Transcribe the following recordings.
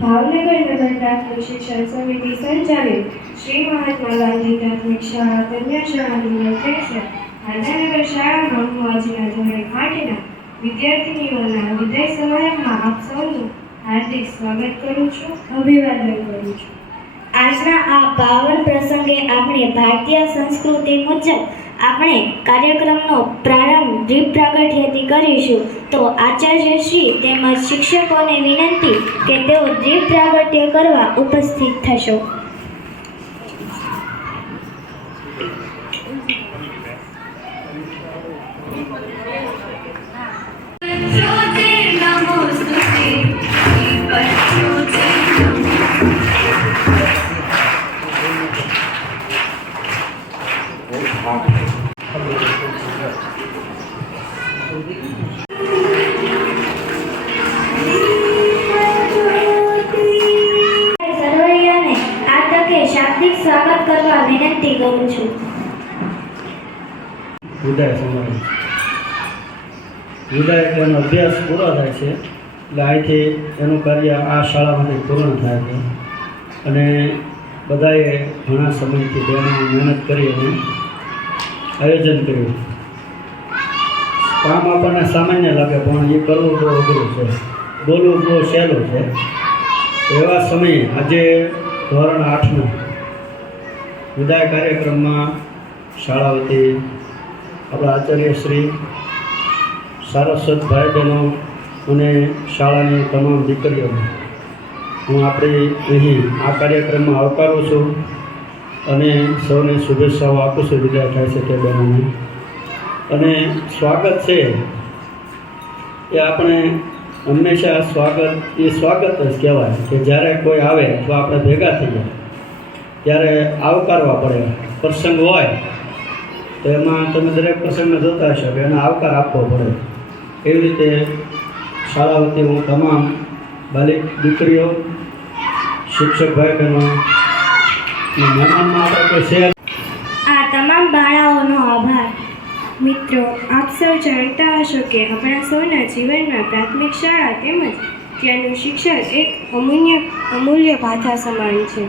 ભાવનગર નગર પ્રાથમિક શિક્ષણ સમિતિ સંચાલિત શ્રી મહાત્મા ગાંધી પ્રાથમિક શાળા કન્યા શાળા નંબર 63 ગાંધીનગર શાળામાં હું આજના ધોરણ 8ના વિદ્યાર્થીનીઓના વિદાય સમારંભમાં આપ સૌનું હાર્દિક સ્વાગત કરું છું, અભિવાદન કરું છું. આજના આ પાવન પ્રસંગે આપણે ભારતીય સંસ્કૃતિ મુજબ આપણે કાર્યક્રમનો પ્રારંભ દીપ પ્રાગટ્યથી કરીશું. તો આચાર્યશ્રી તેમજ શિક્ષકોને વિનંતી કે તેઓ દીપ પ્રાગટ્ય કરવા ઉપસ્થિત થશો. સર્વૈયાને આ તકે શાબ્દિક સ્વાગત કરવા વિનંતી કરું છું. વિદાય સમારંભ. વિદાય એટલે એનો અભ્યાસ પૂરો થાય છે, એટલે અહીંથી એનું કાર્ય આ શાળામાંથી પૂર્ણ થાય છે. અને બધાએ ઘણા સમયથી બહેનો મહેનત કરી અને આયોજન કર્યું. કામ આપણને સામાન્ય લાગે પણ એ કરવું બહુ અઘરું છે, બોલવું બહુ સહેલું છે. એવા સમયે આજે ધોરણ 8ના વિદાય કાર્યક્રમમાં શાળા વતી આપણા આચાર્યશ્રી સારસ્વતભાઈ બહેનો અને શાળાની તમામ દીકરીઓને હું આપણી અહીં આ કાર્યક્રમમાં આવકારું છું અને સૌને શુભેચ્છાઓ આપું છું. વિદાય થાય છે તે બહેનોને અને સ્વાગત છે એ આપણે હંમેશા સ્વાગત જ કહેવાય કે જ્યારે કોઈ આવે તો આપણે ભેગા થઈ જાય ત્યારે આવકારવા પડે. પ્રસંગ હોય તો એમાં તમે દરેક પ્રસંગને જોતા હશો કે એને આવકાર આપવો પડે. એવી રીતે શાળા વતી હું તમામ બાલિક દીકરીઓ, શિક્ષક ભાઈ બહેનો મહેમાનમાં આપણે કોઈ શેર આ તમામ બાળાઓનો આભાર. મિત્રો, આપ સૌ જાણતા હશો કે આપણા સૌના જીવનમાં પ્રાથમિક શાળા તેમજ ત્યાંનું શિક્ષણ એક અમૂલ્ય ગાથા સમાન છે.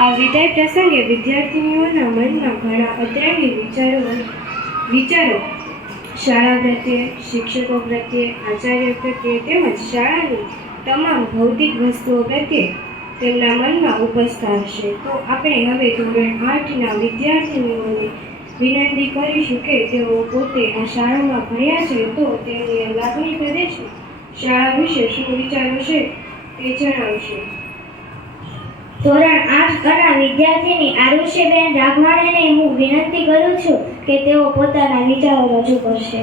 આ વિદાય પ્રસંગે વિદ્યાર્થીનીઓના મનમાં ઘણા અતરંગી વિચારો શાળા પ્રત્યે, શિક્ષકો પ્રત્યે, આચાર્ય પ્રત્યે તેમજ શાળાની તમામ ભૌતિક વસ્તુઓ પ્રત્યે તેમના મનમાં ઉપજતા હશે. તો આપણે હવે ધોરણ 8ના વિદ્યાર્થીનીઓને વિનંતી કરીશું કે તેઓ પોતે આ શાળામાં ભણ્યા છે તો તેમની લાગણી પ્રદેશ શાળા વિશે શું વિચારો છે તે જણાવશે. ધોરણ 8ના વિદ્યાર્થીની આરુષિબેન રાઘવાણીને હું વિનંતી કરું છું કે તેઓ પોતાના વિચારો રજૂ કરશે.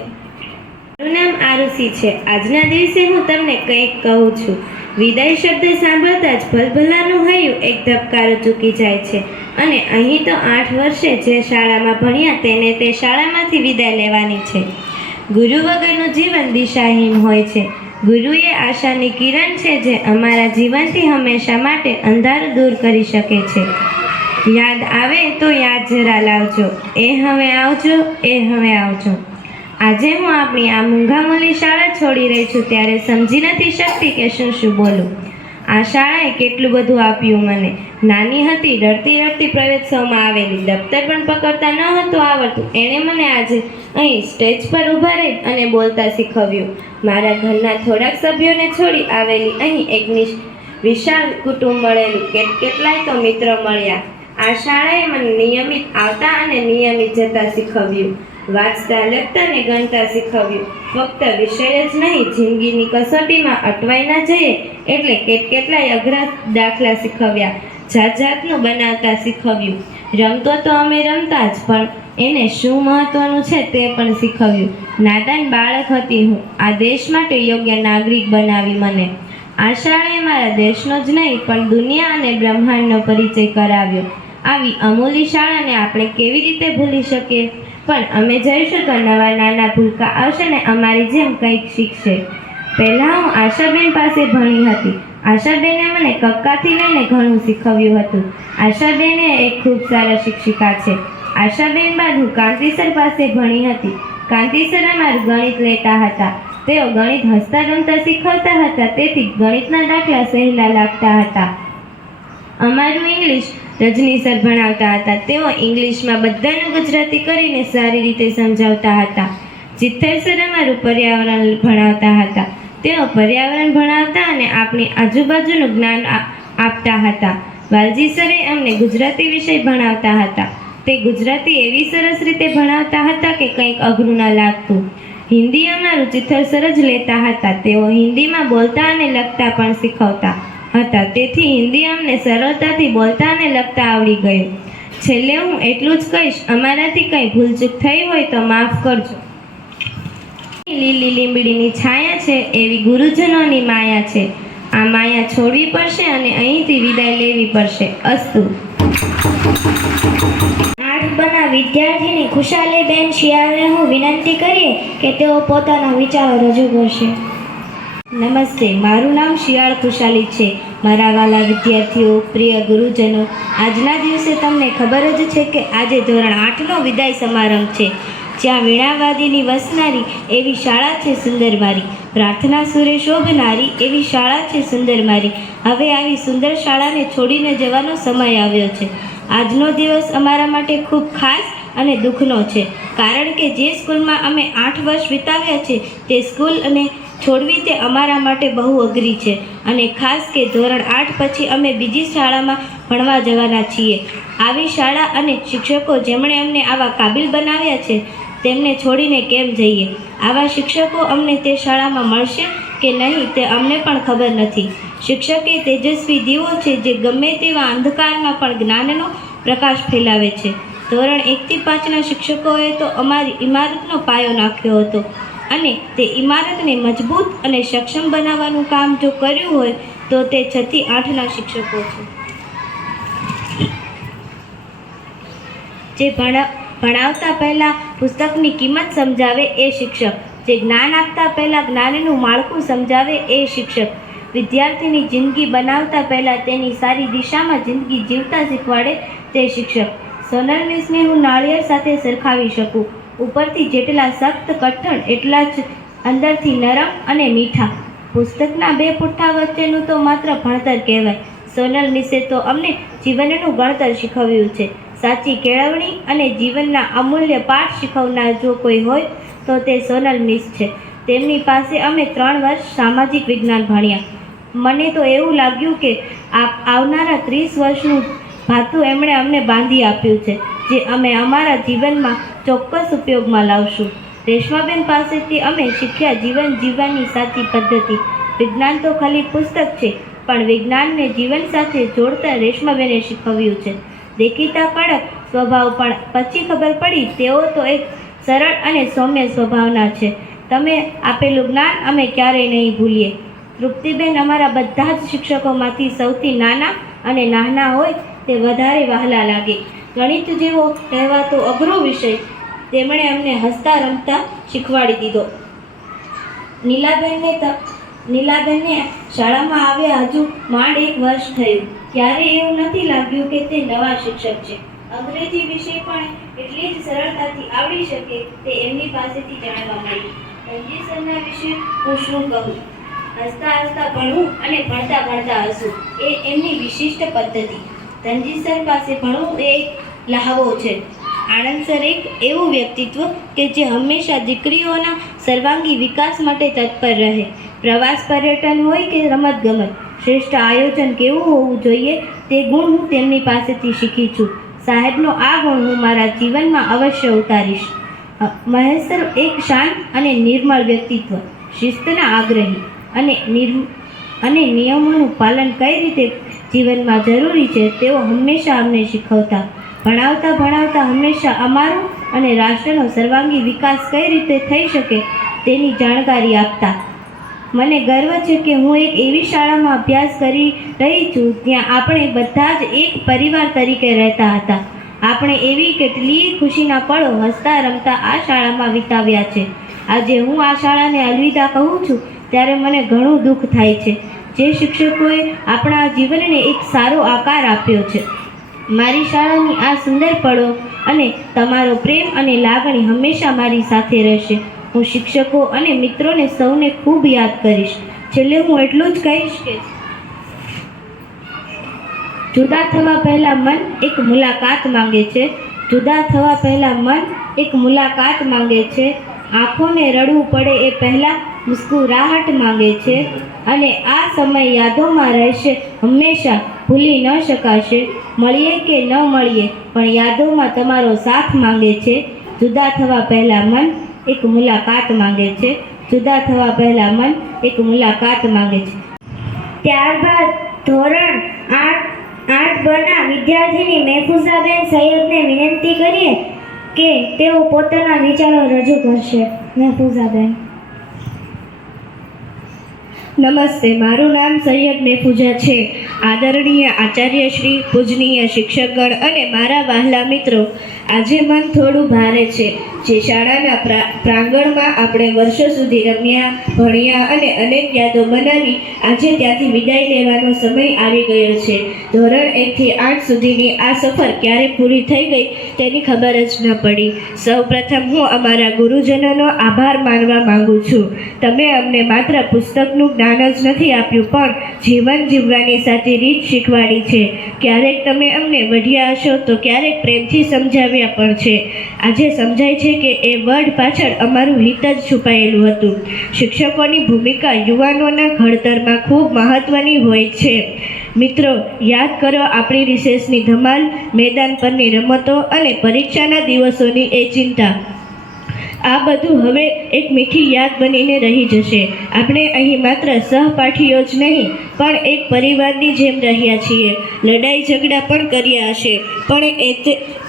મારું નામ આરુષિ છે. આજના દિવસે હું તમને કંઈક કહું છું. વિદાય શબ્દ સાંભળતા જ ભલભલાનું હૈયું એક ધબકારો ચૂકી જાય છે. અને અહીં તો 8 વર્ષે જે શાળામાં ભણ્યા તેને તે શાળામાંથી વિદાય લેવાની છે. ગુરુ વગરનું જીવન દિશાહીન હોય છે. ગુરુ એ આશાની કિરણ છે જે અમારા જીવનથી હંમેશા માટે અંધારું દૂર કરી શકે છે. યાદ આવે તો યાદ જરા લાવજો, એ હવે આવજો, એ હવે આવજો. આજે હું આપણી આ મૂંઘામૂલી શાળા છોડી રહી છું ત્યારે સમજી નથી શકતી કે શું બોલું. આ શાળાએ કેટલું બધું આપ્યું મને. નાની હતી, રડતી પ્રવેશોમાં આવેલી, દફતર પણ પકડતા ન હતું આવડતું. એણે મને આજે અહીં સ્ટેજ પર ઊભા રહી અને બોલતા શીખવ્યું. મારા ઘરના થોડાક સભ્યોને છોડી આવેલી અહીં એક વિશાળ કુટુંબ મળેલું. કેટલાય તો મિત્રો મળ્યા. આ શાળાએ મને નિયમિત આવતા અને નિયમિત જતા શીખવ્યું. વાંચતા, લખતા ને ગણતા શીખવ્યું. ફક્ત વિષય જ નહીં, જિંદગીની કસોટીમાં અટવાઈ ના જઈએ એટલે કેટલાય અઘરા દાખલા શીખવ્યા. જાતનું બનાવતા શીખવ્યું. રમતો તો અમે રમતા જ, પણ એને શું મહત્વનું છે તે પણ શીખવ્યું. નાદાન બાળક હતી હું. આ દેશ માટે યોગ્ય નાગરિક બનાવી મને. આ શાળાએ મારા દેશનો જ નહીં પણ દુનિયા અને બ્રહ્માંડનો પરિચય કરાવ્યો. આવી અમૂલ્ય શાળાને આપણે કેવી રીતે ભૂલી શકીએ? પણ અમે જઈશું તો નવા નાના ભૂલકા આવશે ને અમારી જેમ કંઈક શીખશે. પહેલાં હું આશાબેન પાસે ભણી હતી. આશાબેને મને કક્કાથી લઈને ઘણું શીખવ્યું હતું. આશાબેને એક ખૂબ સારા શિક્ષિકા છે. આશાબેન બાદ હું કાંતિ સર પાસે ભણી હતી. કાંતિ સર અમારું ગણિત લેતા હતા. તેઓ ગણિત હસતા રમતા શીખવતા હતા, તેથી ગણિતના દાખલા સહેલા લાગતા હતા. અમારું ઇંગ્લિશ રજની સર ભણાવતા હતા. તેઓ ઇંગ્લિશમાં બધાને ગુજરાતી કરીને સારી રીતે સમજાવતા હતા. ચિત્તર સર અમારું પર્યાવરણ ભણાવતા હતા. તેઓ પર્યાવરણ ભણાવતા અને આપણી આજુબાજુનું જ્ઞાન આપતા હતા. વાલજી સરે અમને ગુજરાતી વિષય ભણાવતા હતા. તે ગુજરાતી એવી સરસ રીતે ભણાવતા હતા કે કંઈક અઘરું ન લાગતું. હિન્દી અમારું ચિત્તર સર જ લેતા હતા. તેઓ હિન્દીમાં બોલતા અને લખતા પણ શીખવતા હતા, તેથી હિન્દી અમને સરળતાથી બોલતા અને લખતા આવડી ગયું. છેલ્લે હું એટલું જ કહીશ, અમારાથી કંઈ ભૂલચૂક થઈ હોય તો માફ કરજો. લીલી લીંબડીની છાયા છે એવી ગુરુજનોની માયા છે. આ માયા છોડવી પડશે અને અહીંથી વિદાય લેવી પડશે. અસ્તુ. 8 બના વિદ્યાર્થીની ખુશાલીબેન શિયાળને હું વિનંતી કરીએ કે તેઓ પોતાના વિચારો રજૂ કરશે. નમસ્તે, મારું નામ શિયાળ ખુશાલી છે. મારા વાલા વિદ્યાર્થીઓ, પ્રિય ગુરુજનો, આજના દિવસે તમને ખબર જ છે કે આજે ધોરણ 8નો વિદાય સમારંભ છે, જ્યાં વીણાવાદીની વસનારી એવી શાળા છે સુંદરમારી, પ્રાર્થના સુરે શોભનારી એવી શાળા છે સુંદરમારી. હવે આવી સુંદર શાળાને છોડીને જવાનો સમય આવ્યો છે. આજનો દિવસ અમારા માટે ખૂબ ખાસ અને દુઃખનો છે, કારણ કે જે સ્કૂલમાં અમે 8 વર્ષ વિતાવ્યા છે તે સ્કૂલ અને છોડવી તે અમારા માટે બહુ અઘરી છે. અને ખાસ કે ધોરણ 8 પછી અમે બીજી શાળામાં ભણવા જવાના છીએ. આવી શાળા અને શિક્ષકો જેમણે અમને આવા કાબિલ બનાવ્યા છે તેમને છોડીને કેમ જઈએ? આવા શિક્ષકો અમને તે શાળામાં મળશે કે નહીં તે અમને પણ ખબર નથી. શિક્ષક એ તેજસ્વી દીવો છે જે ગમે તેવા અંધકારમાં પણ જ્ઞાનનો પ્રકાશ ફેલાવે છે. ધોરણ 1 થી 5ના શિક્ષકોએ તો અમારી ઇમારતનો પાયો નાખ્યો હતો, અને તે ઇમારતને મજબૂત અને સક્ષમ બનાવવાનું કામ જો કર્યું હોય તો તે 6 થી 8ના શિક્ષકો છે, જે ભણાવતા પહેલાં પુસ્તકની કિંમત સમજાવે એ શિક્ષક, જે જ્ઞાન આપતા પહેલાં જ્ઞાનનું માળખું સમજાવે એ શિક્ષક, વિદ્યાર્થીની જિંદગી બનાવતા પહેલાં તેની સારી દિશામાં જિંદગી જીવતા શીખવાડે તે શિક્ષક. સોનલ મિસને હું નાળિયેર સાથે સરખાવી શકું. ઉપરથી જેટલા સખ્ત કઠણ એટલા જ અંદરથી નરમ અને મીઠા. પુસ્તકના 2 પુઠ્ઠા વચ્ચેનું તો માત્ર ભણતર કહેવાય. સોનલ મિસે તો અમને જીવનનું ગણતર શીખવ્યું છે. સાચી કેળવણી અને જીવનના અમૂલ્ય પાઠ શીખવનાર જો કોઈ હોય તો તે સોનલ મિસ છે. તેમની પાસે અમે 3 વર્ષ સામાજિક વિજ્ઞાન ભણ્યા. મને તો એવું લાગ્યું કે આવનારા 30 વર્ષનું ભાથું એમણે અમને બાંધી આપ્યું છે, જે અમે અમારા જીવનમાં ચોક્કસ ઉપયોગમાં લાવશું. રેશમાબેન પાસેથી અમે શીખ્યા જીવન જીવવાની સાચી પદ્ધતિ. વિજ્ઞાન તો ખાલી પુસ્તક છે, પણ વિજ્ઞાનને જીવન સાથે જોડતા રેશમાબેને શીખવ્યું છે. દેખીતા કડક સ્વભાવ, પણ પછી ખબર પડી તેઓ તો એક સરળ અને સૌમ્ય સ્વભાવના છે. તમે આપેલું જ્ઞાન અમે ક્યારેય નહીં ભૂલીએ. તૃપ્તિબેન અમારા બધા જ શિક્ષકોમાંથી સૌથી નાના અને નાના હોય તે વધારે વહાલા લાગે. ગણિત જેવો કહેવાતો અઘરો વિષય તેમણે અમને હસતા રમતા શીખવાડી દીધો. નીલાબેનને શાળામાં આવ્યા હજુ માંડ 1 વર્ષ થયું. ક્યારે એવું નથી લાગ્યું કે તે નવા શિક્ષક છે. અંગ્રેજી વિષય પણ એટલી જ સરળતાથી આવડી શકે તે એમની પાસેથી જાણવા મળ્યું. ધનજી સરના વિશે હું શું કહું? હસતા હસતા ભણવું અને ભણતા ભણતા હસવું એ એમની વિશિષ્ટ પદ્ધતિ. ધનજી સર પાસે ભણવું એ એક લહાવો છે. આનંદ સર એક એવું વ્યક્તિત્વ કે જે હંમેશા દીકરીઓના સર્વાંગી વિકાસ માટે તત્પર રહે. પ્રવાસ, પર્યટન હોય કે રમતગમત, શ્રેષ્ઠ આયોજન કેવું હોવું જોઈએ તે ગુણ હું તેમની પાસેથી શીખી છું. સાહેબનો આ ગુણ હું મારા જીવનમાં અવશ્ય ઉતારીશ. મહેશ સર એક શાંત અને નિર્મળ વ્યક્તિત્વ, શિસ્તના આગ્રહી અને નિયમોનું પાલન કઈ રીતે જીવનમાં જરૂરી છે તેઓ હંમેશા અમને શીખવતા. ભણાવતા હંમેશા અમારો અને રાષ્ટ્રનો સર્વાંગી વિકાસ કઈ રીતે થઈ શકે તેની જાણકારી આપતા. મને ગર્વ છે કે હું એક એવી શાળામાં અભ્યાસ કરી રહી છું જ્યાં આપણે બધા જ એક પરિવાર તરીકે રહેતા હતા. આપણે એવી કેટલીય ખુશીના પળો હસતા રમતા આ શાળામાં વિતાવ્યા છે. આજે હું આ શાળાને અલવિદા કહું છું ત્યારે મને ઘણું દુઃખ થાય છે. જે શિક્ષકોએ આપણા જીવનને એક સારો આકાર આપ્યો છે. મારી શાળાની આ સુંદર પળો અને તમારો પ્રેમ અને લાગણી હંમેશા મારી સાથે રહેશે. હું શિક્ષકો અને મિત્રોને સૌને ખૂબ યાદ કરીશ. છેલ્લે હું એટલું જ કહીશ કે જુદા થવા પહેલાં મન એક મુલાકાત માંગે છે. જુદા થવા પહેલાં મન એક મુલાકાત માંગે છે. આંખોને રડવું પડે એ પહેલાં મુસ્કુરાહટ માંગે છે. અને આ સમય યાદોમાં રહેશે હંમેશા, ભૂલી ન શકાશે. મળીએ કે ન મળીએ પણ યાદોમાં તમારો સાથ માંગે છે. જુદા થવા પહેલાં મન એક મુલાકાત માંગે છે. જુદા થવા પહેલાં મન એક મુલાકાત માંગે છે. ત્યારબાદ ધોરણ 8 વિદ્યાર્થીની મહેફૂઝાબેન સૈયદને વિનંતી કરીએ કે તેઓ પોતાના વિચારો રજૂ કરશે. મહેફૂઝાબેન. નમસ્તે, મારું નામ સૈયદ મહેફૂઝા છે. આદરણીય આચાર્ય શ્રી, પૂજનીય શિક્ષકગણ અને મારા વહાલા મિત્રો, આજે મન થોડું ભારે છે. જે શાળાના પ્રાંગણમાં આપણે વર્ષો સુધી રમ્યા, ભણ્યા અને અનેક યાદો બનાવી, આજે ત્યાંથી વિદાય લેવાનો સમય આવી ગયો છે. ધોરણ 1 થી 8 સુધીની આ સફર ક્યારે પૂરી થઈ ગઈ તેની ખબર જ ન પડી. સૌપ્રથમ હું અમારા ગુરુજનોનો આભાર માનવા માંગુ છું. તમે અમને માત્ર પુસ્તકનું જ્ઞાન જ નથી આપ્યું, પણ જીવન જીવવાની સાચી રીત શીખવાડી છે. ક્યારેક તમે અમને વઢ્યા હશો તો ક્યારેક પ્રેમથી સમજાવ્યા પણ છે. આજે સમજાય છે કે એ વર્ડ પાછળ અમારું હિત જ છુપાયેલું હતું. શિક્ષકોની ભૂમિકા યુવાનોના ઘડતરમાં ખૂબ મહત્ત્વની હોય છે. મિત્રો, યાદ કરો આપણી રિસેસની ધમાલ, મેદાન પરની રમતો અને પરીક્ષાના દિવસોની એ ચિંતા. આ બધું હવે એક મીઠી યાદ બનીને રહી જશે. આપણે અહીં માત્ર સહપાઠીઓ જ નહીં પણ એક પરિવારની જેમ રહ્યા છીએ. લડાઈ ઝઘડા પણ કર્યા હશે,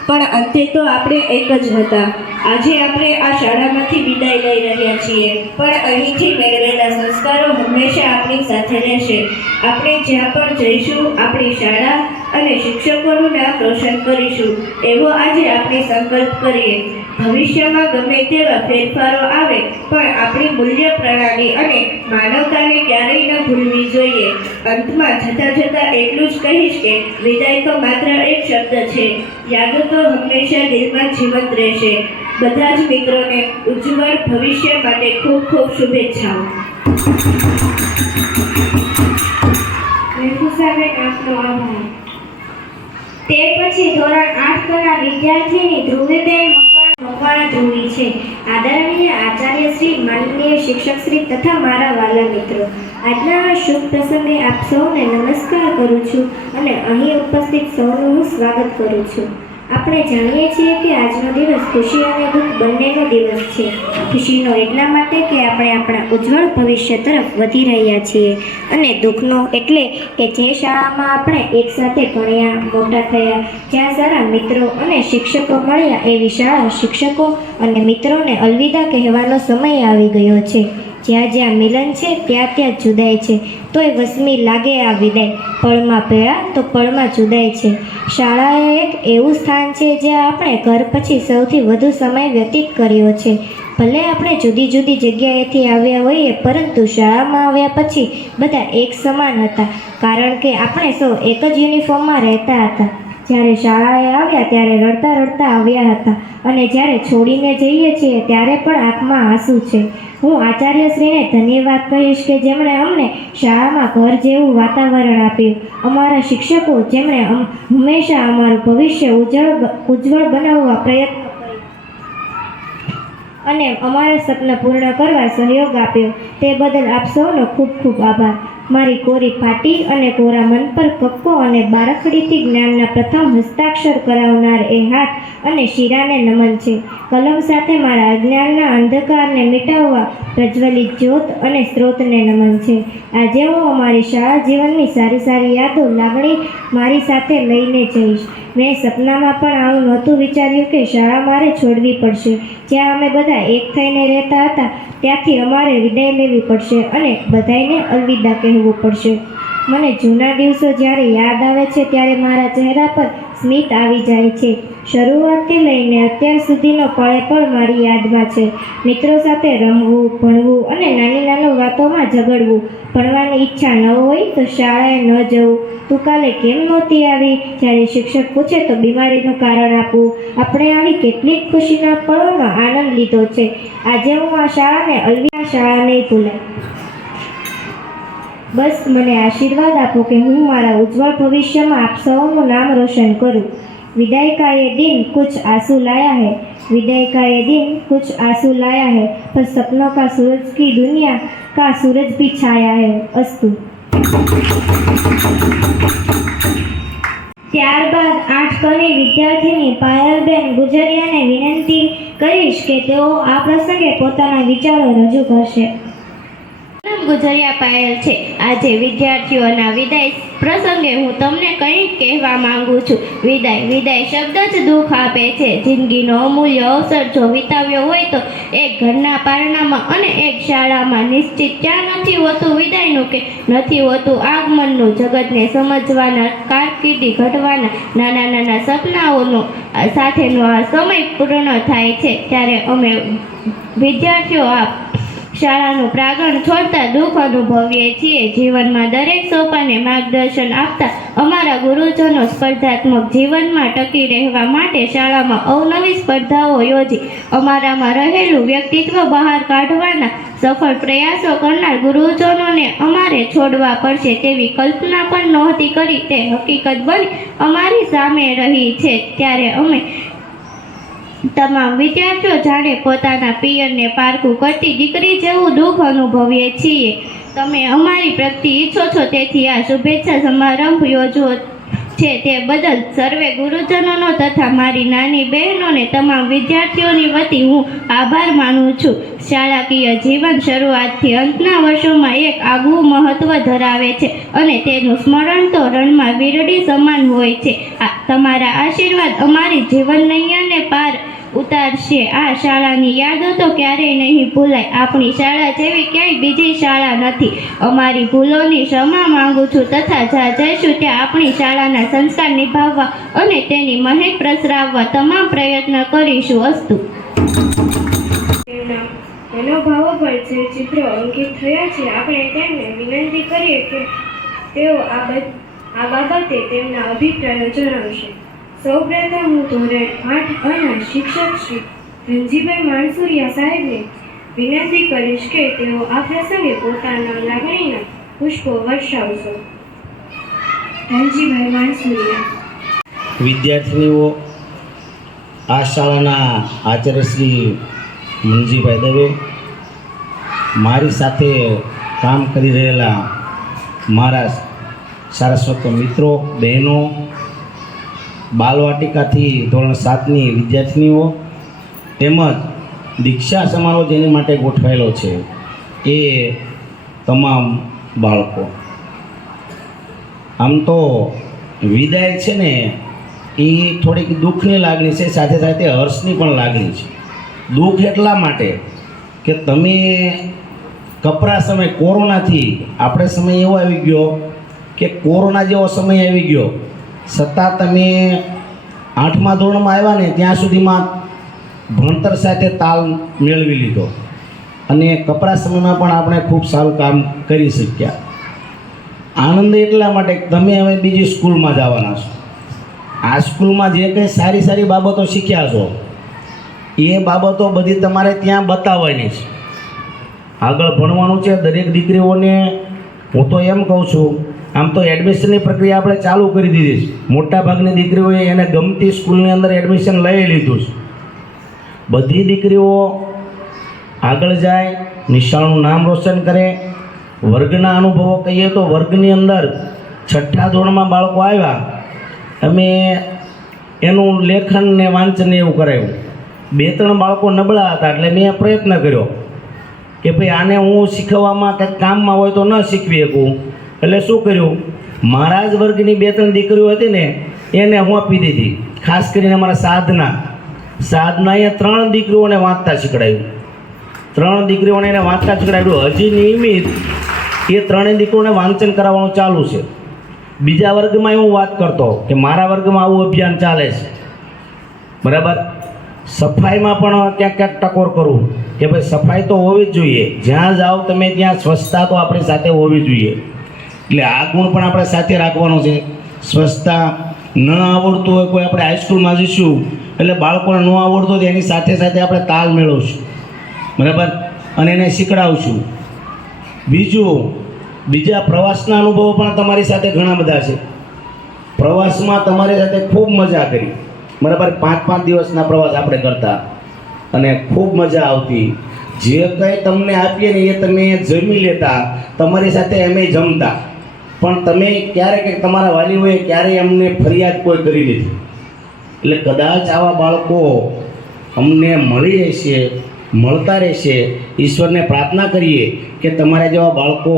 પણ અંતે તો આપણે એક જ હતા. આજે આપણે આ શાળામાંથી વિદાય લઈ રહ્યા છીએ, પણ અહીંથી મેળવેલા સંસ્કારો હંમેશા આપણી સાથે રહેશે. આપણે જ્યાં પણ જઈશું, આપણી શાળા અને શિક્ષકોનું નામ રોશન કરીશું, એવો આજે આપણે સંકલ્પ કરીએ. ભવિષ્યમાં ગમે તેવા ફેરફારો આવે પણ આપણી મૂલ્ય પ્રણાલી અને માનવતાને ક્યારેય ન ભૂલવી જોઈએ. અંતમાં જતાં એટલું જ કહીશ કે વિદાય તો માત્ર એક શબ્દ છે. યાદો તો હંમેશા દિલમાં જીવંત રહેશે. બધા જ મિત્રોને ઉજ્જવળ ભવિષ્ય માટે ખૂબ ખૂબ શુભેચ્છાઓ. મહેફૂઝાબેન, આપનો આભાર. તે પછી ધોરણ 8 વિદ્યાર્થીની ધ્રુવીબેન મકવાણા ધ્રુવી છે. આદરણીય આચાર્ય શ્રી, માનનીય શિક્ષક શ્રી તથા મારા વાલા મિત્રો, આજના આ શુભ પ્રસંગે આપ સૌને નમસ્કાર કરું છું અને અહીં ઉપસ્થિત સૌનું હું સ્વાગત કરું છું. આપણે જાણીએ છીએ કે આજનો દિવસ ખુશી અને દુઃખ બંનેનો દિવસ છે. ખુશીનો એટલા માટે કે આપણે આપણા ઉજ્જવળ ભવિષ્ય તરફ વધી રહ્યા છીએ, અને દુઃખનો એટલે કે જે શાળામાં આપણે એકસાથે ભણ્યા, મોટા થયા, જ્યાં સારા મિત્રો અને શિક્ષકો મળ્યા, એવી શાળા, શિક્ષકો અને મિત્રોને અલવિદા કહેવાનો સમય આવી ગયો છે. જ્યાં જ્યાં મિલન છે ત્યાં ત્યાં જુદાઈ છે. તોય વસમી લાગે આ વિદાય, પળમાં પેળા તો પળમાં જુદાઈ છે. શાળા એ એક એવું સ્થાન છે જ્યાં આપણે ઘર પછી સૌથી વધુ સમય વ્યતીત કર્યો છે. ભલે આપણે જુદી જુદી જગ્યાએથી આવ્યા હોઈએ, પરંતુ શાળામાં આવ્યા પછી બધા એક સમાન હતા, કારણ કે આપણે સૌ એક જ યુનિફોર્મમાં રહેતા હતા. જ્યારે શાળાએ આવ્યા ત્યારે રડતા રડતા આવ્યા હતા, અને જ્યારે છોડીને જઈએ છીએ ત્યારે પણ આંખમાં આંસુ છે. હું આચાર્યશ્રીને ધન્યવાદ કહીશ કે જેમણે અમને શાળામાં ઘર જેવું વાતાવરણ આપ્યું. અમારા શિક્ષકો જેમણે હંમેશા અમારું ભવિષ્ય ઉજ્જવળ બનાવવા પ્રયત્ન અને અમારા સપના પૂર્ણ કરવા સહયોગ આપ્યો, તે બદલ આપ સૌનો ખૂબ ખૂબ આભાર. મારી કોરી ફાટી અને કોરા મન પર કક્કો અને બારકડીથી જ્ઞાનના પ્રથમ હસ્તાક્ષર કરાવનાર એ હાથ અને શિરાને નમન છે. કલમ સાથે મારા અજ્ઞાનના અંધકારને મિટાવવા પ્રજ્વલિત જ્યોત અને સ્ત્રોતને નમન છે. આજે હું અમારી શાળા જીવનની સારી સારી યાદો, લાગણી મારી સાથે લઈને જઈશ. મેં સપનામાં પણ આવું નહોતું વિચાર્યું કે શાળા મારે છોડવી પડશે. જ્યાં અમે બધા એક થઈને રહેતા હતા ત્યાંથી અમારે વિદાય લેવી પડશે અને બધાયને અલવિદા કહેવું પડશે. મને જૂના દિવસો જ્યારે યાદ આવે છે ત્યારે મારા ચહેરા પર સ્મિત આવી જાય છે. શરૂઆતથી લઈને અત્યાર સુધીનો પળે પળ મારી યાદમાં છે. મિત્રો સાથે રમવું, ભણવું અને નાની નાની વાતોમાં ઝઘડવું. ભણવાની ઈચ્છા ન હોય તો શાળાએ ન જવું. તું કાલે કેમ નહોતી આવી? જ્યારે શિક્ષક પૂછે તો બીમારીનું કારણ આપવું. આપણે આવી કેટલીક ખુશીના પળોનો આનંદ લીધો છે. આજે હું આ શાળાને અલવી શાળા નહીં ભૂલાય. બસ મને આશીર્વાદ આપો કે હું મારા ઉજ્જવળ ભવિષ્યમાં આપ સૌનું નામ રોશન કરું. विदाई का ये दिन कुछ आंसू लाया है, विदाई का ये दिन कुछ आंसू लाया है, पर सपनों का सूरज की दुनिया का सूरज भी छाया है. अस्तु. ત્યારબાદ 8 કની વિદ્યાર્થીની પાયલબેન ગુજરિયાને વિનંતી કરીશ કે તેઓ આ પ્રસંગે પોતાના વિચારો રજૂ કરશે. ગુજરિયા પાયલ છે. આજે વિદ્યાર્થીઓના વિદાય પ્રસંગે હું તમને કંઈક કહેવા માંગુ છું. વિદાય શબ્દ જ દુઃખ આપે છે. જિંદગીનો અમૂલ્ય અવસર જો વિતાવ્યો હોય તો એક ઘરના પારણામાં અને એક શાળામાં નિશ્ચિત ક્યાં નથી હોતું વિદાયનું કે નથી હોતું આગમનનું. જગતને સમજવાના, કારકિર્દી ઘડવાના, નાના નાના સપનાઓનો સાથેનો આ સમય પૂર્ણ થાય છે ત્યારે અમે વિદ્યાર્થીઓ આ શાળાનું પ્રાંગણ છોડતા દુઃખ અનુભવીએ છીએ. જીવનમાં દરેક સોપાને માર્ગદર્શન આપતા અમારા ગુરુજનો સ્પર્ધાત્મક જીવનમાં ટકી રહેવા માટે શાળામાં અવનવી સ્પર્ધાઓ યોજી અમારામાં રહેલું વ્યક્તિત્વ બહાર કાઢવાના સફળ પ્રયાસો કરનાર ગુરુજનોને અમારે છોડવા પડશે તેવી કલ્પના પણ નહોતી કરી. તે હકીકત બની અમારી સામે રહી છે. ત્યારે અમે તમામ વિદ્યાર્થીઓ જાણે પોતાના પિયરને પારખું કરતી દીકરી જેવું દુઃખ અનુભવીએ છીએ. તમે અમારી પ્રગતિ ઈચ્છો છો તેથી આ શુભેચ્છા સમારંભ યોજવો છે તે બદલ સર્વે ગુરુજનોનો તથા મારી નાની બહેનોને તમામ વિદ્યાર્થીઓની વતી હું આભાર માનું છું. શાળાકીય જીવન શરૂઆતથી અંતના વર્ષોમાં એક આગવું મહત્ત્વ ધરાવે છે અને તેનું સ્મરણ તો રણમાં વીરડી સમાન હોય છે. તમારા આશીર્વાદ અમારી જીવન નૈયાને પાર ઉતારશે. આ શાળાની યાદો તો ક્યારેય નહીં ભૂલાય. આપણી શાળા જેવી ક્યાંય બીજી શાળા નથી. અમારી ભૂલોની ક્ષમા માંગુ છું તથા જ્યાં જઈશું ત્યાં આપણી શાળાના સંસ્કાર નિભાવવા અને તેની મહેક પ્રસરાવવા તમામ પ્રયત્ન કરીશું. અસ્તુ. તેમના મનોભાવો પર જે ચિત્રો અંકિત થયા છે આપણે તેમને વિનંતી કરીએ કે તેઓ આ બાબતે તેમના અભિપ્રાયો જણાવશે. સૌપ્રથમ હું ધોરણ 8 શિક્ષક શ્રી ધનજીભાઈ માણસુરિયા સાહેબને વિનંતી કરીશ કે તેઓ આ પ્રસંગે પોતાના લાગણીના પુષ્પો વર્ષાવશો. ધનજીભાઈ માણસુરિયા. વિદ્યાર્થીઓ, આ શાળાના આચાર્ય શ્રી મુનજીભાઈ દવે, મારી સાથે કામ કરી રહેલા મારા સારસ્વત મિત્રો, બહેનો, બાલવાટિકાથી ધોરણ 7ની વિદ્યાર્થીનીઓ તેમજ દીક્ષા સમારોહ જેની માટે ગોઠવાયેલો છે એ તમામ બાળકો. આમ તો વિદાય છે ને એ થોડીક દુઃખની લાગણી છે, સાથે સાથે હર્ષની પણ લાગણી છે. દુઃખ એટલા માટે કે તમે કપરા સમય કોરોનાથી આપણે સમય એવો આવી ગયો કે કોરોના જેવો સમય આવી ગયો છતાં તમે 8મા ધોરણમાં આવ્યા ને ત્યાં સુધીમાં ભણતર સાથે તાલ મેળવી લીધો અને કપરા સમયમાં પણ આપણે ખૂબ સારું કામ કરી શક્યા. આનંદ એટલા માટે કે તમે હવે બીજી સ્કૂલમાં જવાના છો. આ સ્કૂલમાં જે કંઈ સારી સારી બાબતો શીખ્યા છો એ બાબતો બધી તમારે ત્યાં બતાવવાની છે. આગળ ભણવાનું છે. દરેક દીકરીઓને હું તો એમ કહું છું, આમ તો એડમિશનની પ્રક્રિયા આપણે ચાલુ કરી દીધી છે. મોટાભાગની દીકરીઓએ એને ગમતી સ્કૂલની અંદર એડમિશન લઈ લીધું છે. બધી દીકરીઓ આગળ જાય, નિશાળનું નામ રોશન કરે. વર્ગના અનુભવો કહીએ તો વર્ગની અંદર 6ઠ્ઠા ધોરણમાં બાળકો આવ્યા, અમે એનું લેખન ને વાંચન એવું કરાવ્યું. 2-3 બાળકો નબળા હતા એટલે મેં પ્રયત્ન કર્યો કે ભાઈ આને હું શીખવવામાં કંઈક કામમાં હોય તો ન શીખવી શકું. એટલે શું કર્યું, મારા જ વર્ગની 2-3 દીકરીઓ હતી ને એને હું આપી દીધી. ખાસ કરીને અમારા સાધનાએ 3 દીકરીઓને વાંચતા શીખડાયું. 3 દીકરીઓને એને વાંચતા શીખડાવ્યું. હજી નિયમિત એ 3 દીકરીઓને વાંચન કરાવવાનું ચાલુ છે. બીજા વર્ગમાં હું વાત કરતો કે મારા વર્ગમાં આવું અભિયાન ચાલે છે, બરાબર. સફાઈમાં પણ ક્યાંક ક્યાંક ટકોર કરું કે ભાઈ સફાઈ તો હોવી જ જોઈએ, જ્યાં જાઓ તમે ત્યાં સ્વચ્છતા તો આપણી સાથે હોવી જોઈએ. એટલે આ ગુણ પણ આપણે સાથે રાખવાનો છે. સ્વચ્છતા ન આવડતું હોય, કોઈ આપણે હાઈસ્કૂલમાં જઈશું એટલે બાળકોને ન આવડતું હોય એની સાથે સાથે આપણે તાલ મેળવશું, બરાબર, અને એને શીખડાવશું. બીજા પ્રવાસના અનુભવો પણ તમારી સાથે ઘણા બધા છે. પ્રવાસમાં તમારી સાથે ખૂબ મજા કરી, બરાબર. 5-5 દિવસના પ્રવાસ આપણે કરતા અને ખૂબ મજા આવતી. જે કંઈ તમને આપીએ ને એ તમે જમી લેતા, તમારી સાથે અમે જમતા, પણ તમે ક્યારેક તમારા વાલીઓએ ક્યારેય અમને ફરિયાદ કોઈ કરી નથી. એટલે કદાચ આવા બાળકો અમને મળી રહેશે, મળતા રહેશે. ઈશ્વરને પ્રાર્થના કરીએ કે તમારા જેવા બાળકો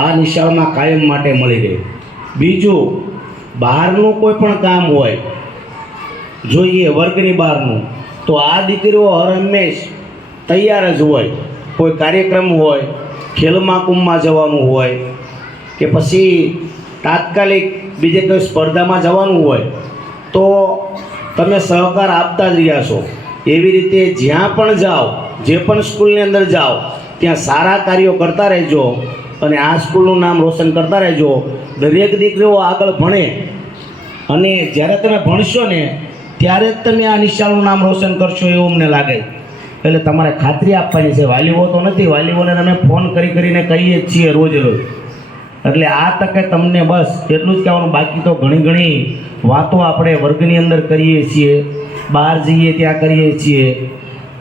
આ નિશાળમાં કાયમ માટે મળી રહે. બીજું, બહારનું કોઈ પણ કામ હોય જોઈએ વર્ગની બહારનું, તો આ દીકરીઓ હર હંમેશ તૈયાર જ હોય. કોઈ કાર્યક્રમ હોય, ખેલ મહાકુંભમાં જવાનું હોય કે પછી તાત્કાલિક બીજે કોઈ સ્પર્ધામાં જવાનું હોય તો તમે સહકાર આપતા જ રહ્યા છો. એવી રીતે જ્યાં પણ જાઓ, જે પણ સ્કૂલની અંદર જાઓ, ત્યાં સારા કાર્યો કરતા રહેજો અને આ સ્કૂલનું નામ રોશન કરતા રહેજો. દરેક દીકરીઓ આગળ ભણે અને જ્યારે તમે ભણશો ને ત્યારે જ તમે આ નિશાળનું નામ રોશન કરશો એવું અમને લાગે. એટલે તમારે ખાતરી આપવાની છે. વાલીઓ તો નથી, વાલીઓને તમે ફોન કરીને કહીએ જ છીએ રોજ. એટલે આ તકે તમને બસ એટલું જ કહેવાનું. બાકી તો ઘણી વાતો આપણે વર્ગની અંદર કરીએ છીએ, બહાર જઈએ ત્યાં કરીએ છીએ.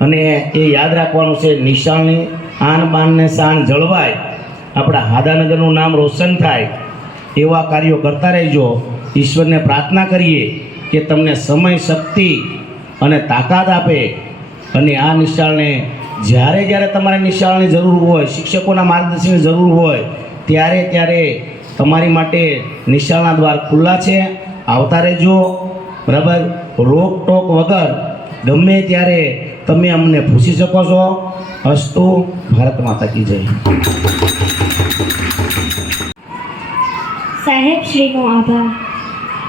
અને એ યાદ રાખવાનું છે, નિશાળની આન બાનને શાન જળવાય, આપણા હાદાનગરનું નામ રોશન થાય એવા કાર્યો કરતા રહેજો. ઈશ્વરને પ્રાર્થના કરીએ કે તમને સમય, શક્તિ અને તાકાત આપે અને આ નિશાળને જ્યારે તમારે નિશાળની જરૂર હોય, શિક્ષકોના માર્ગદર્શનની જરૂર હોય ત્યારે તમારી માટે નિશાળના દ્વાર ખુલ્લા છે. આવતા રહેજો, બરાબર. રોકટોક વગર ગમે ત્યારે તમે અમને પૂછી શકો છો. અસ્તુ. ભારત માતા કી જય. સાહેબ શ્રીનો આભાર.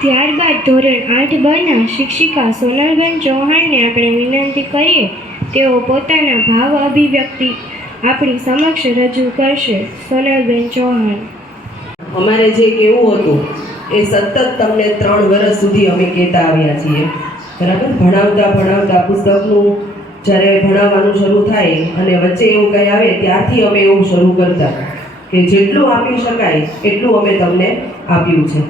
ત્યારબાદ ધોરણ 8 શિક્ષિકા સોનલબેન ચૌહાણને આપણે વિનંતી કરીએ તેઓ પોતાના ભાવ અભિવ્યક્તિ આપણી સમક્ષ રજૂ કરશે. સોનલબેન ચૌહાણ. અમારે જે કહેવું હતું એ સતત તમને 3 વર્ષ સુધી અમે કહેતા આવ્યા છીએ, બરાબર. ભણાવતા પુસ્તકનું જ્યારે ભણાવવાનું શરૂ થાય અને વચ્ચે એવું કંઈ આવે ત્યારથી અમે એવું શરૂ કરતા કે જેટલું આપી શકાય એટલું અમે તમને આપ્યું છે.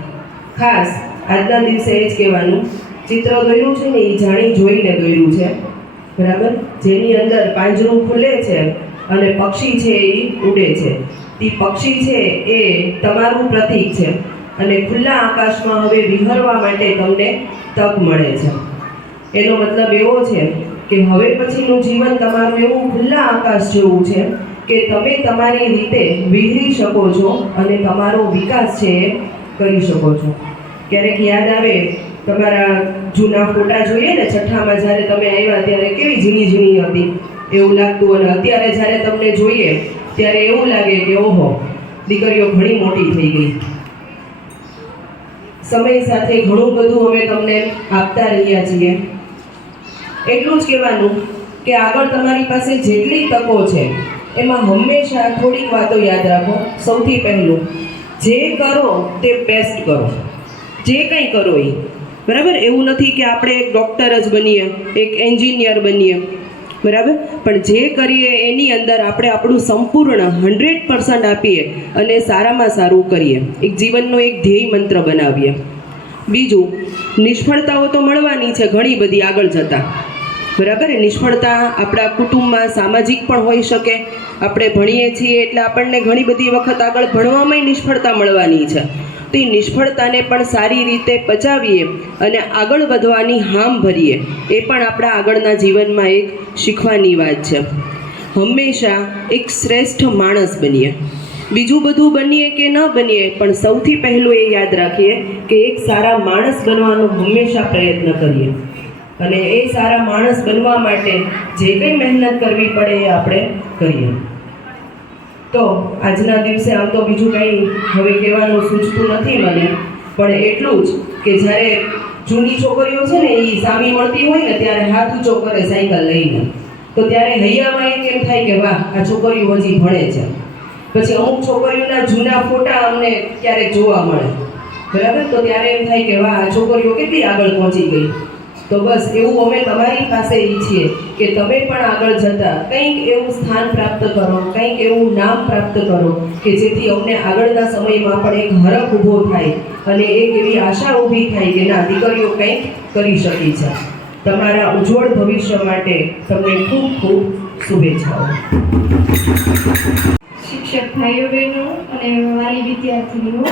ખાસ આજના દિવસે એ જ કહેવાનું, ચિત્ર દોર્યું છે ને એ જાણી જોઈને દોર્યું છે, બરાબર. જેની અંદર પાંજરું ખુલે છે અને પક્ષી છે એ ઉડે છે. તે પક્ષી છે એ તમારું પ્રતીક છે અને ખુલ્લા આકાશમાં હવે વિહરવા માટે તમને તક મળે છે. એનો મતલબ એવો છે કે હવે પછીનું જીવન તમારું એવું ખુલ્લા આકાશ જેવું છે કે તમે તમારી રીતે વિહરી શકો છો અને તમારો વિકાસ છે એ કરી શકો છો. ક્યારેક યાદ આવે તમારા જૂના ફોટા જોઈએ ને, છઠ્ઠામાં જ્યારે તમે આવ્યા ત્યારે કેવી ઝીણી હતી એવું લાગતું, અને અત્યારે જ્યારે તમને જોઈએ ત્યારે એવું લાગે કે ઓહો, દીકરીઓ ઘણી મોટી થઈ ગઈ. સમય સાથે ઘણું બધું અમે તમને આપતા રહ્યા છીએ. એટલું જ કહેવાનું કે આગળ તમારી પાસે જેટલી તકો છે એમાં હંમેશા થોડીક વાતો યાદ રાખો. સૌથી પહેલું, જે કરો તે બેસ્ટ કરો. જે કંઈ કરો એ, બરાબર. એવું નથી કે આપણે એક ડૉક્ટર જ બનીએ, એક એન્જિનિયર બનીએ, બરાબર. પણ જે કરીએ એની અંદર આપણે આપણું સંપૂર્ણ 100% આપીએ અને સારામાં સારું કરીએ. એક જીવનનો એક ધ્યેય મંત્ર બનાવીએ. બીજું, નિષ્ફળતાઓ તો મળવાની છે ઘણી બધી આગળ જતાં, બરાબર. નિષ્ફળતા આપણા કુટુંબમાં સામાજિક પણ હોઈ શકે. આપણે ભણીએ છીએ એટલે આપણને ઘણી બધી વખત આગળ ભણવામાં નિષ્ફળતા મળવાની છે. તો એ નિષ્ફળતાને પણ સારી રીતે પચાવીએ અને આગળ વધવાની હામ ભરીએ, એ પણ આપણા આગળના જીવનમાં એક શીખવાની વાત છે. હંમેશા એક શ્રેષ્ઠ માણસ બનીએ. બીજું બધું બનીએ કે ન બનીએ, પણ સૌથી પહેલું એ યાદ રાખીએ કે એક સારા માણસ બનવાનો હંમેશા પ્રયત્ન કરીએ અને એ સારા માણસ બનવા માટે જે કંઈ મહેનત કરવી પડે એ આપણે કરીએ. તો આજના દિવસે આમ તો બીજું કંઈ હવે કહેવાનું સૂચતું નથી મને, પણ એટલું જ કે જ્યારે જૂની છોકરીઓ છે ને એ સામી મળતી હોય ને ત્યારે હાથ ઊંચો કરે સાયકલ લઈને, તો ત્યારે હૈયામાં એક એમ થાય કે વાહ આ છોકરીઓ હજી ભણે છે. પછી અમુક છોકરીઓના જૂના ફોટા અમને ક્યારેક જોવા મળે, બરાબર, તો ત્યારે એમ થાય કે વાહ આ છોકરીઓ કેટલી આગળ પહોંચી ગઈ. તો બસ એવું અમે તમારી પાસે ઈચ્છીએ કે તમે પણ આગળ જતા કંઈક એવું સ્થાન પ્રાપ્ત કરો, કંઈક એવું નામ પ્રાપ્ત કરો કે જેથી અમને આગળના સમયમાં પણ એક હરખ ઊભો થાય અને એક એવી આશા ઊભી થાય કે ના દીકરીઓ કંઈક કરી શકી છે. તમારા ઉજ્જવળ ભવિષ્ય માટે તમને ખૂબ ખૂબ શુભેચ્છાઓ. શિક્ષક ભાઈઓ બહેનો અને વાલી વિદ્યાર્થીનીઓ,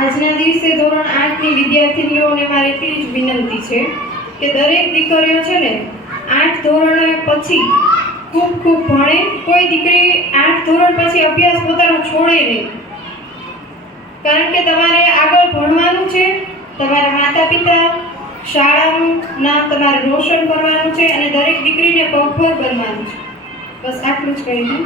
આજના દિવસે ધોરણ 8ની વિદ્યાર્થીનીઓને મારે એટલી જ વિનંતી છે કે દરેક દીકરીઓ છે ને 8 ધોરણ પછી ખૂબ ખૂબ ભણે. કોઈ દીકરી 8 ધોરણ પછી અભ્યાસ પોતાનો છોડે નહીં, કારણ કે તમારે આગળ ભણવાનું છે, તમારા માતા પિતા શાળાનું નામ તમારે રોશન કરવાનું છે અને દરેક દીકરીને પગભર બનવાનું છે. બસ આટલું જ કહીને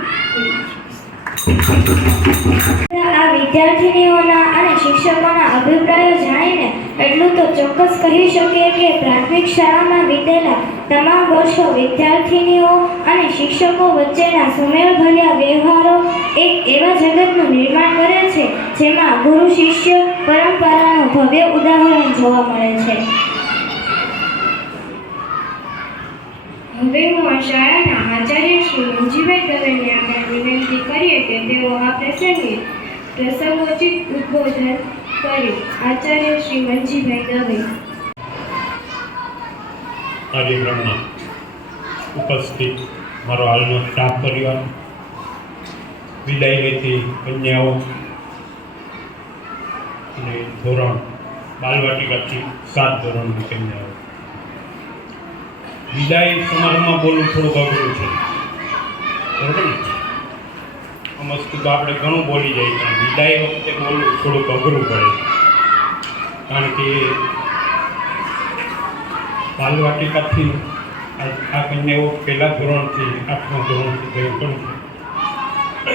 આ વિદ્યાર્થીનીઓના અને શિક્ષકોના અભિપ્રાયો જાણીને એટલું તો ચોક્કસ કહી શકીએ કે પ્રાથમિક શાળામાં વીતેલા તમામ વર્ષો વિદ્યાર્થીનીઓ અને શિક્ષકો વચ્ચેના સુમેળભર્યા વ્યવહારો એક એવા જગતનું નિર્માણ કરે છે જેમાં ગુરુ શિષ્ય પરંપરાનું ભવ્ય ઉદાહરણ જોવા મળે છે. હવે હું આ શાળાના આચાર્ય શ્રી મંજીભાઈ દવેને આપણે વિનંતી કરીએ કે તેઓ આ પ્રસંગે પ્રસંગોચિત ઉદ્બોધન કરે. આચાર્ય શ્રી મંજીભાઈ દવે. કાર્યક્રમમાં ઉપસ્થિત મારો હાલનો સ્ટાફ પરિવાર, વિદાય લેતી કન્યાઓ અને ધોરણ બાલવાટિકાથી 7 ધોરણની કન્યાઓ, વિદાય સમારંભમાં બોલવું થોડુંક અઘરું છે, બરોબર ને? મસ્તી તો આપણે ઘણું બોલી જાય, પણ વિદાય વખતે બોલવું થોડુંક અઘરું પડે, કારણ કે બાલવાટિકાથી આ કન્યાઓ પહેલા ધોરણથી 8મા ધોરણથી ગઈ પણ છે,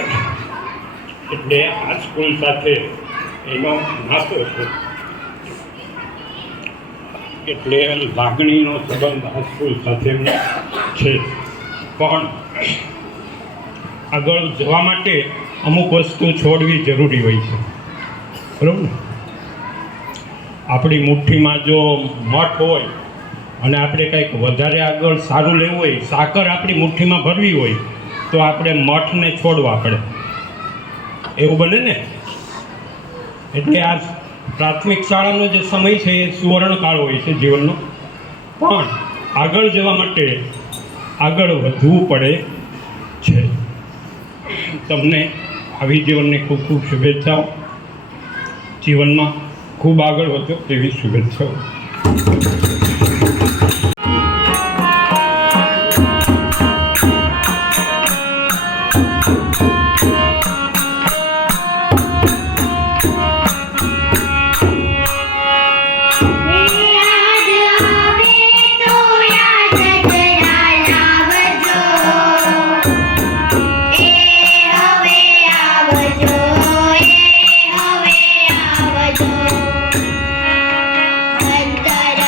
એટલે આ સ્કૂલ સાથે એનો નાતો છે, એટલે લાગણીનો સંબંધ આ સ્કૂલ સાથે છે. પણ આગળ જવા માટે અમુક વસ્તુ છોડવી જરૂરી હોય છે, બરાબર ને? આપણી મુઠ્ઠીમાં જો મઠ હોય અને આપણે કંઈક વધારે આગળ સારું લેવું હોય, સાકર આપણી મુઠ્ઠીમાં ભરવી હોય, તો આપણે મઠને છોડવા પડે, એવું બને ને? એટલે આ પ્રાથમિક શાળાનો જે સમય છે એ સુવર્ણકાળ હોય છે જીવનનો, પણ આગળ જવા માટે આગળ વધવું પડે છે. તમને આવી જીવનની ખૂબ ખૂબ શુભેચ્છાઓ, જીવનમાં ખૂબ આગળ વધો તેવી શુભેચ્છાઓ. અંતર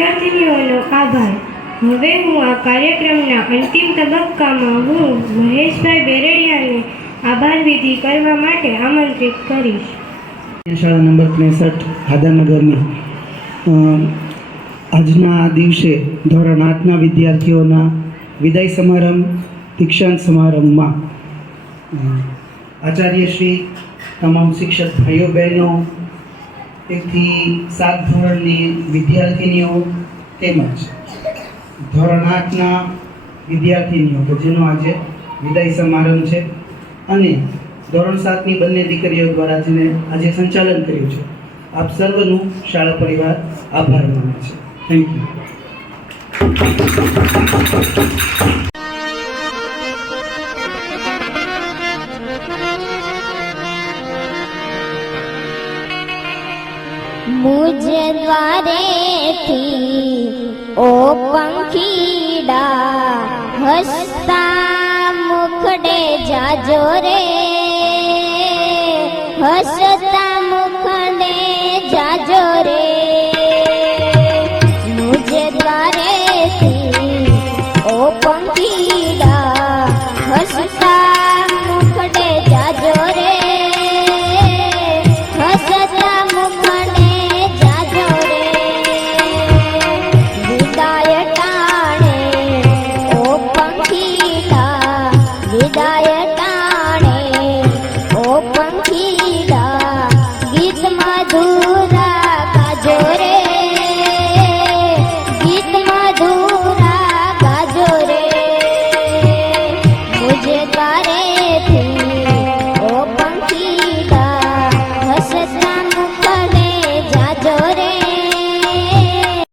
વિદ્યાર્થીનીઓનો આભાર. હવે હું આ કાર્યક્રમના અંતિમ તબક્કામાં હું મહેશભાઈ બેરડિયાને આભાર વિધિ કરવા માટે આમંત્રિત કરીશ. શાળા નંબર 63 હાદાનગરની આજના દિવસે ધોરણ 8ના વિદ્યાર્થીઓના વિદાય સમારંભ દીક્ષાંત સમારંભમાં આચાર્યશ્રી, તમામ શિક્ષક ભાઈઓ બહેનો, 1 થી 7 ધોરણની વિદ્યાર્થીનીઓ તેમજ ધોરણ 8ના વિદ્યાર્થીનીઓ કે જેનો આજે વિદાય સમારંભ છે અને ધોરણ 7ની બંને દીકરીઓ દ્વારા જેને આજે સંચાલન કર્યું છે, આપ સર્વનું શાળા પરિવાર આભાર માને છે. Thank you. मुझ द्वारे थी ओ पंखीड़ा हसता मुखड़े जाजो रे